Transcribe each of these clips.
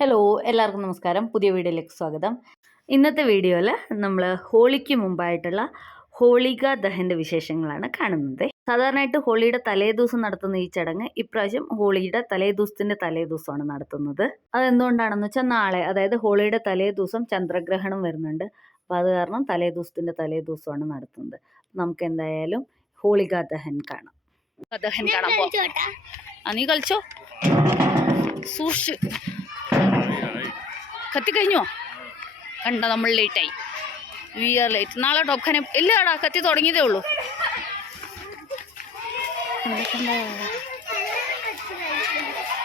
Hello എല്ലാവർക്കും നമസ്കാരം. പുതിയ വീഡിയോയിലേക്ക് സ്വാഗതം. ഇന്നത്തെ വീഡിയോയിൽ നമ്മൾ ഹോളിക്ക് മുമ്പായിട്ടുള്ള ഹോളിക ദഹൻ്റെ വിശേഷങ്ങളാണ് കാണുന്നത്. സാധാരണയായിട്ട് ഹോളിയുടെ തലേദിവസം നടത്തുന്ന ഈ ചടങ്ങ് ഇപ്രാവശ്യം ഹോളിയുടെ തലേദിവസത്തിൻ്റെ തലേദിവസമാണ് നടത്തുന്നത്. അതെന്തുകൊണ്ടാണെന്ന് വെച്ചാൽ നാളെ, അതായത് ഹോളിയുടെ തലേദിവസം ചന്ദ്രഗ്രഹണം വരുന്നുണ്ട്. അപ്പോൾ അത് കാരണം തലേദിവസത്തിൻ്റെ തലേദിവസമാണ് നടത്തുന്നത്. നമുക്ക് എന്തായാലും ഹോളിക ദഹൻ കാണാം. ദഹൻ കാണാൻ പോവാം. നീ കളിച്ചോ, സൂക്ഷിച്ച്. കത്തിക്കഴിഞ്ഞോ? കണ്ട, നമ്മൾ ലേറ്റായി. We are late. നാളെ ടോപ്ഖാനെ ഇല്ലാടാ, കത്തി തുടങ്ങിയതേ ഉള്ളൂ.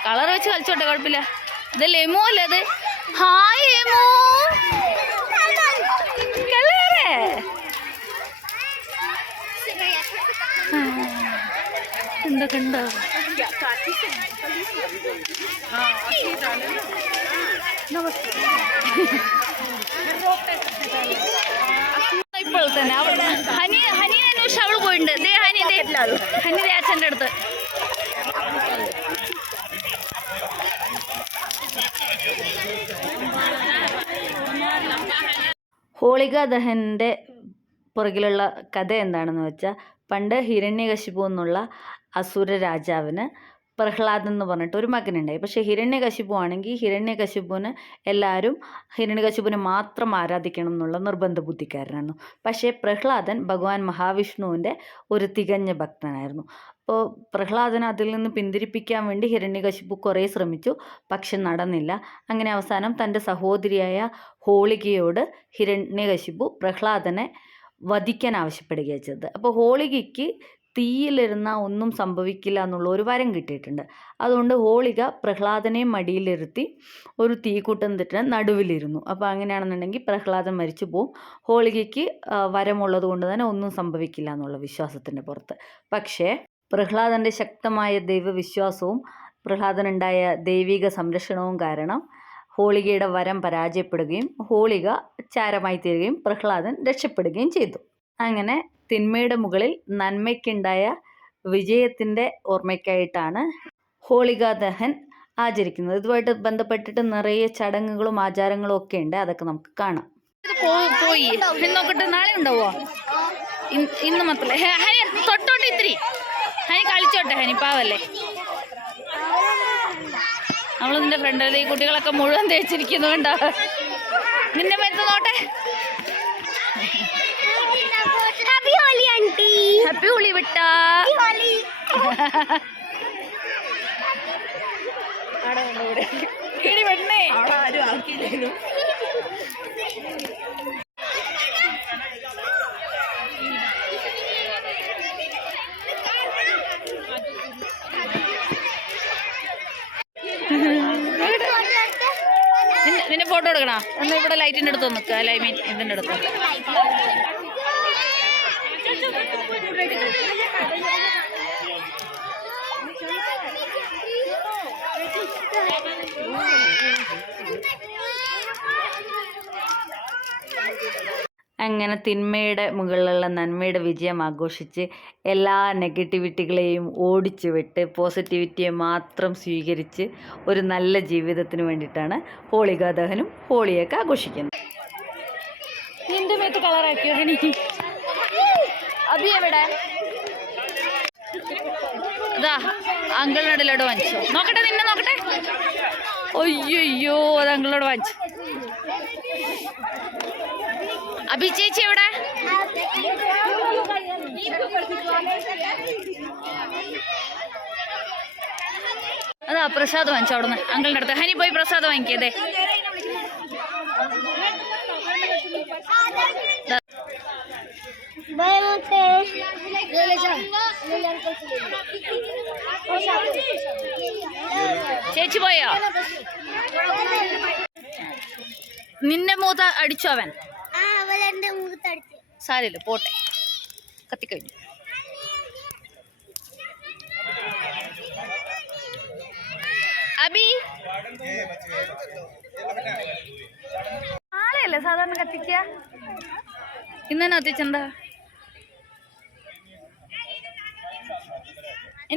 കളർ വെച്ച് കളിച്ചോട്ടെ, കുഴപ്പമില്ല. ഇത് ലെമോ അല്ലേ? അത് ഹായ് എമോ, കളറേ എന്തൊക്കെ ഉണ്ടോ? ഇപ്പോൾ തന്നെ ഹനി അന്വേഷിച്ച് അവള് പോയിട്ടുണ്ട്. ഹനി അച്ഛൻ്റെ അടുത്ത്. ഹോളിക ദഹൻ്റെ പുറകിലുള്ള കഥ എന്താണെന്ന് വെച്ചാൽ, പണ്ട് ഹിരണ്യകശിപു എന്നുള്ള അസുര രാജാവിന് പ്രഹ്ലാദൻ എന്ന് പറഞ്ഞിട്ട് ഒരു മകനുണ്ടായി. പക്ഷേ ഹിരണ്യകശിപു ആണെങ്കിൽ ഹിരണ്യകശിപുവിന് എല്ലാവരും ഹിരണ്യകശിപുവിനെ മാത്രം ആരാധിക്കണം എന്നുള്ള നിർബന്ധ ബുദ്ധിക്കാരനായിരുന്നു. പക്ഷേ പ്രഹ്ലാദൻ ഭഗവാൻ മഹാവിഷ്ണുവിൻ്റെ ഒരു തികഞ്ഞ ഭക്തനായിരുന്നു. അപ്പോൾ പ്രഹ്ലാദനെ അതിൽ നിന്ന് പിന്തിരിപ്പിക്കാൻ വേണ്ടി ഹിരണ്യകശിപു കുറേ ശ്രമിച്ചു, പക്ഷെ നടന്നില്ല. അങ്ങനെ അവസാനം തൻ്റെ സഹോദരിയായ ഹോളികയോട് ഹിരണ്യകശിപു പ്രഹ്ലാദനെ വധിക്കാൻ ആവശ്യപ്പെടുകയാണ് ചെയ്തത്. അപ്പോൾ ഹോളികയ്ക്ക് തീയിലിരുന്ന ഒന്നും സംഭവിക്കില്ല എന്നുള്ള ഒരു വരം കിട്ടിയിട്ടുണ്ട്. അതുകൊണ്ട് ഹോളിക പ്രഹ്ലാദനെ മടിയിലിരുത്തി ഒരു തീക്കൂട്ടം തിട്ട് നടുവിലിരുന്നു. അപ്പോൾ അങ്ങനെയാണെന്നുണ്ടെങ്കിൽ പ്രഹ്ലാദൻ മരിച്ചു പോവും. ഹോളികയ്ക്ക് വരമുള്ളത് കൊണ്ട് തന്നെ ഒന്നും സംഭവിക്കില്ല എന്നുള്ള വിശ്വാസത്തിൻ്റെ പുറത്ത്. പക്ഷേ പ്രഹ്ലാദൻ്റെ ശക്തമായ ദൈവവിശ്വാസവും പ്രഹ്ലാദനുണ്ടായ ദൈവിക സംരക്ഷണവും കാരണം ഹോളികയുടെ വരം പരാജയപ്പെടുകയും ഹോളിക ചാരമായി തീരുകയും പ്രഹ്ലാദൻ രക്ഷപ്പെടുകയും ചെയ്തു. അങ്ങനെ തിന്മയുടെ മുകളിൽ നന്മയ്ക്കുണ്ടായ വിജയത്തിൻ്റെ ഓർമ്മയ്ക്കായിട്ടാണ് ഹോളിക ദഹൻ ആചരിക്കുന്നത്. ഇതുമായിട്ട് ബന്ധപ്പെട്ടിട്ട് നിറയെ ചടങ്ങുകളും ആചാരങ്ങളും ഒക്കെ ഉണ്ട്. അതൊക്കെ നമുക്ക് കാണാം. പോയി നോക്കട്ടെ, നാളെ ഉണ്ടാവോ? ഇന്ന് മാത്രമല്ല. ഹനി തൊട്ടോട്ടെ, ഇത്തിരി ഹനി കളിച്ചോട്ടെ. ഹനി പാവല്ലേ, നമ്മൾ നിന്റെ ഫ്രണ്ട്. ഈ കുട്ടികളൊക്കെ മുഴുവൻ തേച്ചിരിക്കുന്നു, കണ്ടോ? നിന്റെ മേത്ത് നോട്ടെ. ഹാപ്പി ഹോളി വിട്ടാ. നിന്നെ ഫോട്ടോ എടുക്കണോ? ഒന്ന് ഇവിടെ ലൈറ്റിൻ്റെ അടുത്ത് നിൽക്കുക. ഐ മീൻ ഇതിൻ്റെ അടുത്ത്. അങ്ങനെ തിന്മയുടെ മുകളിലുള്ള നന്മയുടെ വിജയം ആഘോഷിച്ച് എല്ലാ നെഗറ്റിവിറ്റികളെയും ഓടിച്ചു വിട്ട് പോസിറ്റിവിറ്റിയെ മാത്രം സ്വീകരിച്ച് ഒരു നല്ല ജീവിതത്തിന് വേണ്ടിയിട്ടാണ് ഹോളിക ദഹനും ഹോളിയൊക്കെ ആഘോഷിക്കുന്നത്. നിന്റെ മേത്ത് കളറാക്കിയോ ഹനി? അഭി എവിടെ? ഇതാ അങ്കിളിനോട് ലഡു വാങ്ങിച്ചോ. നോക്കട്ടെ, നിന്നെ നോക്കട്ടെ. അയ്യോ, അത് അങ്കിളിനോട് വാങ്ങിച്ചു. അഭി ചേച്ചി എവിടെ? അതാ പ്രസാദ് വാങ്ങിച്ചോ അവിടുന്ന് അങ്കിളിൻ്റെ അടുത്ത്. ഹനി പോയി പ്രസാദ് വാങ്ങിക്കതേ. ചേച്ചി പോയോ? നിന്റെ മൂത്ത അടിച്ചോ അവൻ? സാരില്ല, പോട്ടെ. കത്തിക്കഴിഞ്ഞു. അബി നാളെയല്ലേ സാധാരണ കത്തിക്ക? ഇന്ന് തന്നെ കത്തിച്ചെന്താ?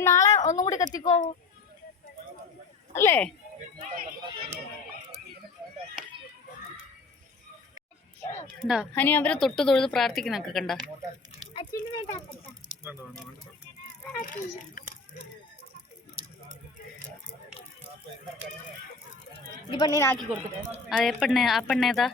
നാളെ ഒന്നും കൂടി കത്തിക്കോ അല്ലേ? കണ്ടാ ഹനി അവരെ തൊട്ട് തൊഴുത് പ്രാർത്ഥിക്കുന്നൊക്കെ കണ്ട. ഈ പെണ്ണിനാക്കി കൊടുത്തിട്ട് അതെ പെണ്ണെ, ആ പെണ്ണേതാ?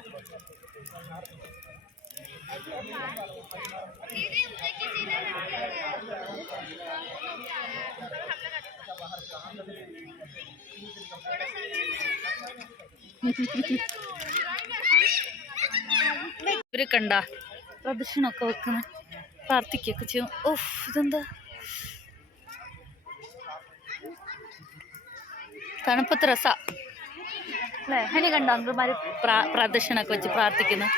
ഇവര് കണ്ട പ്രദക്ഷിണൊക്കെ വെക്കുന്ന പ്രാർത്ഥിക്കൊക്കെ ചെയ്യും. ഓഫ് ഇതെന്താ തണുപ്പത്ത് രസ അല്ലേ? ഹനി കണ്ട അങ്കിൾമാര് പ്രദക്ഷിണൊക്കെ വെച്ച് പ്രാർത്ഥിക്കുന്നു.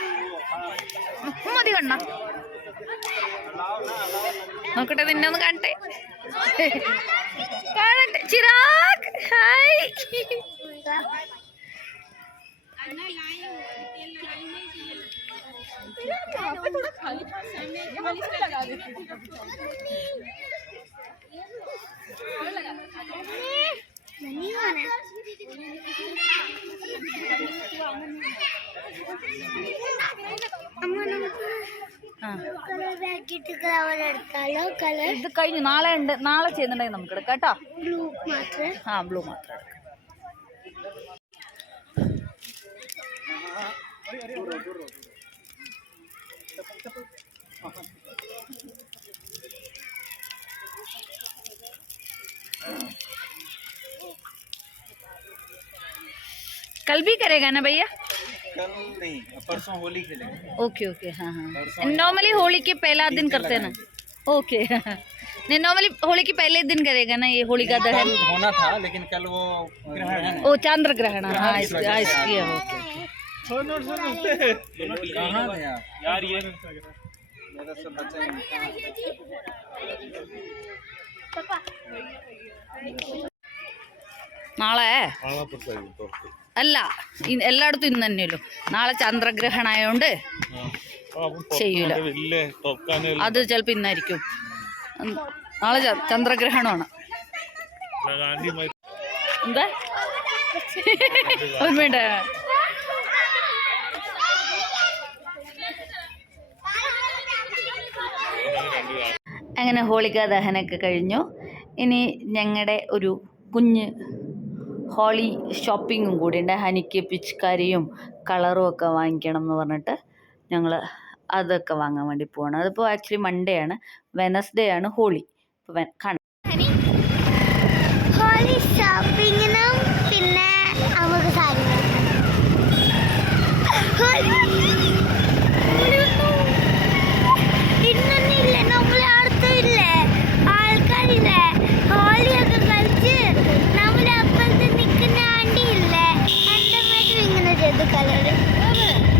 മതി കണ്ണ നോക്കട്ടെ, നിന്നെ ഒന്ന് കാണട്ടെ. കാണട്ടെ ചിരാഗ്, ഹായ്. ഇത് കഴിഞ്ഞു. നാളെ ഉണ്ട്, നാളെ ചെയ്യുന്നുണ്ടെങ്കിൽ നമുക്ക് എടുക്കാം കേട്ടോ. ആ ബ്ലൂ മാത്രം എടുക്കാം. कल भी करेगा ना भैया? कल नहीं, परसों होली खेलेंगे. ओके ओके, हाँ हाँ. नॉर्मली होली के पहला दिन करते हैं ना? ओके. नहीं नॉर्मली होली के पहले दिन करेगा ना ये होलिका दहन? होना था लेकिन कल वो ग्रहण है. ओ चांद्र ग्रहण. हाँ इसकी है. ओके. कहाँ थे आप? यार ये मेरा सब बच्चा നാളെ അല്ല, എല്ലായിടത്തും ഇന്ന് തന്നെയല്ലോ. നാളെ ചന്ദ്രഗ്രഹണമായോണ്ട് ചെയ്യൂല. അത് ചിലപ്പോ ഇന്നായിരിക്കും. നാളെ ചന്ദ്രഗ്രഹണമാണ്. എന്താ ഓർമ്മയുണ്ട? അങ്ങനെ ഹോളികാ ദഹനമൊക്കെ കഴിഞ്ഞു. ഇനി ഞങ്ങളുടെ ഒരു കുഞ്ഞ് ഹോളി ഷോപ്പിങ്ങും കൂടി ഉണ്ട്. ഹനിക്ക് പിച്ചുകാരിയും കളറും ഒക്കെ വാങ്ങിക്കണം എന്ന് പറഞ്ഞിട്ട് ഞങ്ങൾ അതൊക്കെ വാങ്ങാൻ വേണ്ടി പോവാണ്. അതിപ്പോൾ ആക്ച്വലി മൺഡേ ആണ്, വെനസ്ഡേ ആണ് ഹോളി. ഇപ്പോൾ കാണാം. ഹോളി ഷോപ്പിങ്ങിനും പിന്നെ നമുക്ക് ഇന്നൊന്നില്ലേ, നമ്മൾ അടുത്തില്ലേ ആൾക്കാരില്ലേ ഹോളിയൊക്കെ കളിച്ച് നമ്മളെ അപ്പുറത്ത് നിൽക്കുന്ന ആണ്ടിയില്ലേ എൻ്റെ മേറ്റും ഇങ്ങനെ ചെയ്തു കളറ്.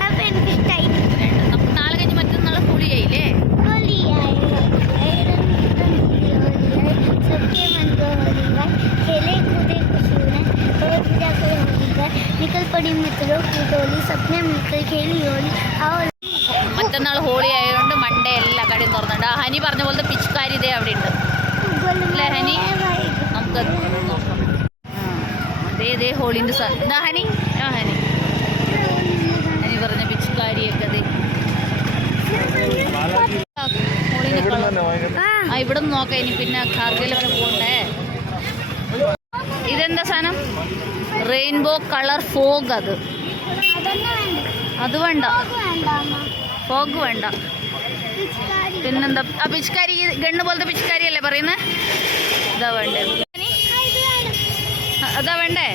അപ്പം എനിക്ക് ഇഷ്ടമായി. നമുക്ക് നാളെ കഴിഞ്ഞ് മറ്റന്നാൾ ഹോളി ആയില്ലേ? മറ്റന്നാൾ ഹോളി ആയതുകൊണ്ട് മൺഡേ എല്ലാ കടയും തുറന്നുണ്ട്. ആ ഹനി പറഞ്ഞ പോലത്തെ പിച്ചുകാരി ഇതേ അവിടെ ഉണ്ട് അല്ലേ ഹനി? നമുക്ക് നോക്കാം. അതേ ഹോളിൻ്റെ എന്താ ഹനി? ആ ഹനി പറഞ്ഞ പിച്ചുകാരിയൊക്കെ അതെ ആ ഇവിടെ നിന്ന് നോക്കാം. ഇനി പിന്നെ ഖാർഗിൽ വരെ പോകണ്ടേ. ഇതെന്താ സാധനം? Rainbow colour fog. അത് വേണ്ട, ഫോഗ് വേണ്ട. പിന്നെന്താ? ആ പിച്ചുകാരി ഗണ്ണ് പോലത്തെ പിച്ചുകാരി അല്ലേ പറയുന്നത്? ഇതാ വേണ്ടേ? അതാ വേണ്ടേ?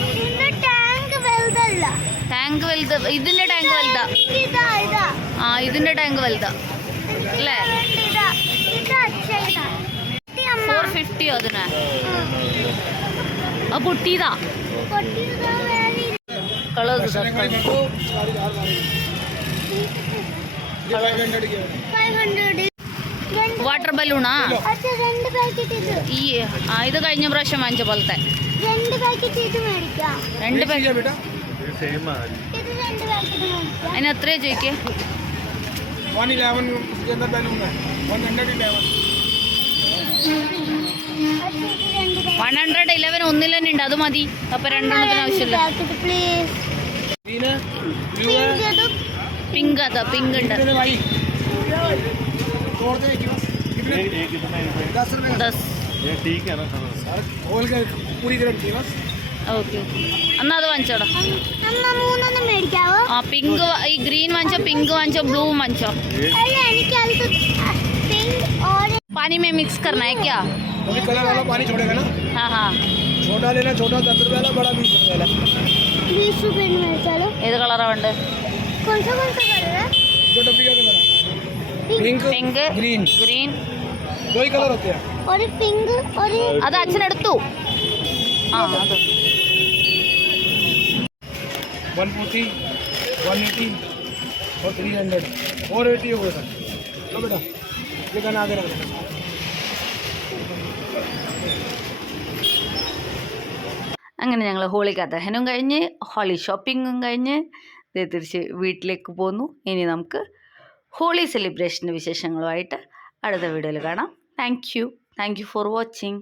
ടാങ്ക് വലുത്. ഇതിന്റെ ടാങ്ക് വലുതാ. ആ ഇതിന്റെ ടാങ്ക് വലുതാ അല്ലേ? 450 അതിനാ. ആ പൊട്ടിയതാ. Colours water ബലൂണാ? ഈ ഇത് കഴിഞ്ഞ പ്രാവശ്യം വാങ്ങിച്ച പോലത്തെ 2 പാക്കറ്റ്. അതിന് എത്രയാ ചോദിക്കേ? 111 ഒന്നിൽ തന്നെ ഉണ്ട്. അത് മതി. അപ്പൊ 2 ആവശ്യമില്ല. പിങ്ക് അതാ പിങ്ക് ഉണ്ട് भाई तोड़ दे एक बस एक कितना है 10 रुपए 10. ये ठीक है ना सर होल के पूरी गारंटी बस ഓക്കെ എന്നാൽ അത് വാങ്ങിച്ചോടാ. അമ്മ മൂന്നെണ്ണം മേടിക്കാവോ ആ പിങ്ക് ഈ ഗ്രീൻ വാങ്ങിച്ചോ, പിങ്ക് വാങ്ങിച്ചോ, ബ്ലൂ വാങ്ങിച്ചോ. അല്ല എനിക്ക് അത് പിങ്ക് ഓറഞ്ച് पानी में मिक्स करना है क्या? अभी कलर वाला पानी छोड़ेगा ना हाँ हाँ. छोटा लेना छोटा 10 रुपए वाला बड़ा 20 रुपए वाला 20 रुपए में चलो ഏത് കളറാ വേണ്ടത്? कौन सा कलर है जो डब्बी का कलर है पिंक പിങ്ക്, ग्रीन ഗ്രീൻ. दो ही कलर होते हैं और पिंक और അത് അച്ഛനെടുത്തു. ആ അത് 140 180 और 300 और 80 हो गया लो बेटा ये गाना आगे रख देना അങ്ങനെ ഞങ്ങൾ ഹോളിക്ക് ദഹനം കഴിഞ്ഞ് ഹോളി ഷോപ്പിങ്ങും കഴിഞ്ഞ് ദേ തിരിച്ച് വീട്ടിലേക്ക് പോന്നു. ഇനി നമുക്ക് ഹോളി സെലിബ്രേഷൻ്റെ വിശേഷങ്ങളുമായിട്ട് അടുത്ത വീഡിയോയിൽ കാണാം. Thank you for watching.